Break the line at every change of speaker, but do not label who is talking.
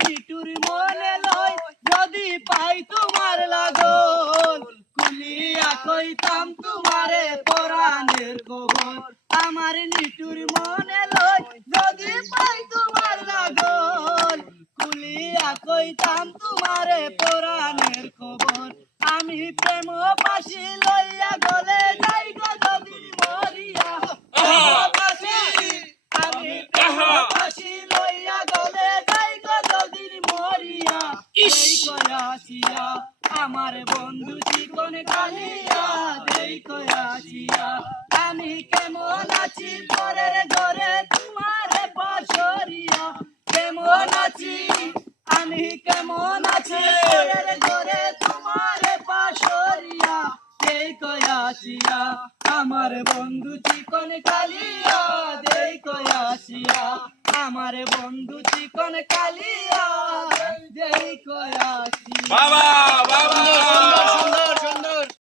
নিটুর মনে লয়, যদি পাই তোমার লাগল, কুলিয়া কইতাম তোমারে পরাণের খবর আমার নিটুর মনে লয়, যদি পাই তোমার লাগল, কুলিয়া কইতাম তোমারে পরাণের খবর আমি প্রেম পাশি লইয়া গলে যাই গো যদি মরিয়া পাশি আমি প্রেম পাশি লইয়া গলে যাই গো যদি মরিয়া
ইস!
কয়াছিয়া আমার বন্ধু চিকন কালিয়া কয়াছিয়া আমি কেমন আছি পরের ঘরে তোমার পাশরিয়া কেমন আছি? আমি কেমন আছি পরের ঘরে তোমার পাশরিয়া কয়াছিয়া আমার বন্ধু চিকন কালিয়া, দেই কয়াছিয়া আমার বন্ধু চিকন কালিয়া
Nicolás. ¡Vamos!